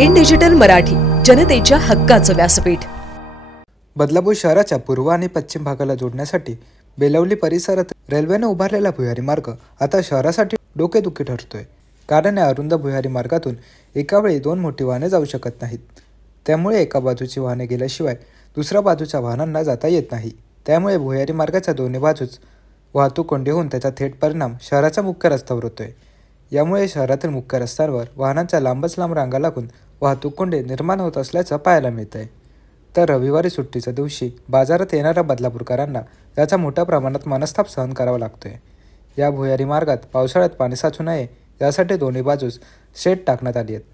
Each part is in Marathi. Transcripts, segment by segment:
इन डिजिटल मराठी, जनतेच्या हक्काचं व्यासपीठ। बदलापूर शहराच्या पूर्व आणि पश्चिम भागाला जोडण्यासाठी बेलवली परिसरात रेल्वेने उभारलेला भुयारी मार्ग आता शहरासाठी डोकेदुखी ठरतोय। कारण या अरुंद भुयारी मार्गातून एका वेळी 2 मोठी वाहने जाऊ शकत नाहीत। त्यामुळे एका बाजूची वाहने गेल्याशिवाय दुसऱ्या बाजूच्या वाहनांना जाता येत नाही। त्यामुळे भुयारी मार्गाच्या दोन्ही बाजूस वाहतूक कोंडी होऊन त्याचा थेट परिणाम शहराच्या मुख्य रस्त्यावर होतोय। यामुळे शहरातील मुख्य रस्त्यांवर वाहनांच्या लांबच लांब रांगा लागून वाहतूक कोंडी निर्माण होत असल्याचं पाहायला मिळतंय। तर रविवारी सुट्टीच्या दिवशी बाजारात येणाऱ्या बदलापूरकरांना याचा मोठ्या प्रमाणात मनस्ताप सहन करावा लागतोय। या भुयारी मार्गात पावसाळ्यात पाणी साचू नये यासाठी दोन्ही बाजूस शेड टाकण्यात आली आहेत।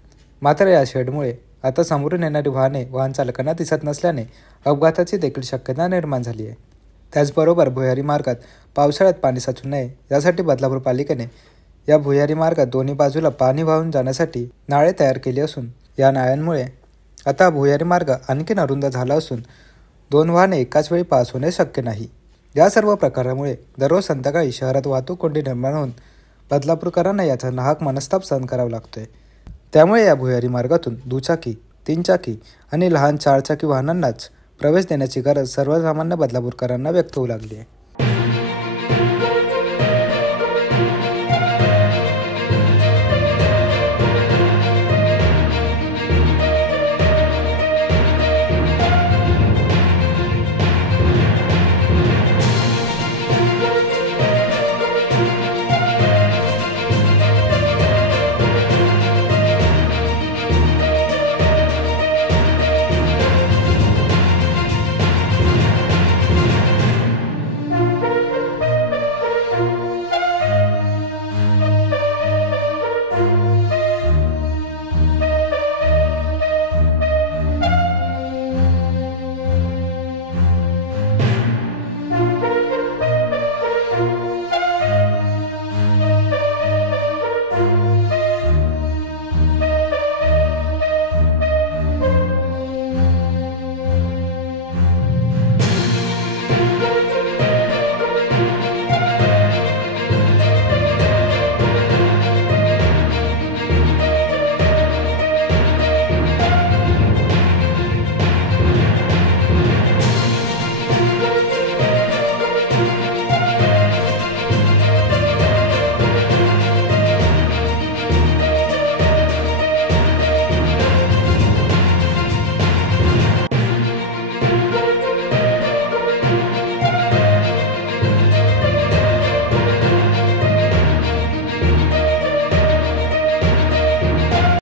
मात्र या शेडमुळे आता समोरून येणारी वाहने वाहन चालकांना दिसत नसल्याने अपघाताची देखील शक्यता निर्माण झाली आहे। त्याचबरोबर भुयारी मार्गात पावसाळ्यात पाणी साचू नये यासाठी बदलापूर पालिकेने या भुयारी मार्गात दोन्ही बाजूला पाणी वाहून जाण्यासाठी नाळे तयार केली असून या नाळ्यांमुळे आता भुयारी मार्ग आणखीन अरुंद झाला असून 2 वाहने एकाच वेळी पास होणे शक्य नाही। या सर्व प्रकारामुळे दररोज संध्याकाळी शहरात वाहतूक कोंडी निर्माण होऊन बदलापूरकरांना याचा नाहक मनस्ताप सहन करावा लागतोय। त्यामुळे या भुयारी मार्गातून दुचाकी, 3 चाकी आणि लहान 4 चाकी वाहनांनाच प्रवेश देण्याची गरज सर्वसामान्य बदलापूरकरांना व्यक्त होऊ लागली आहे।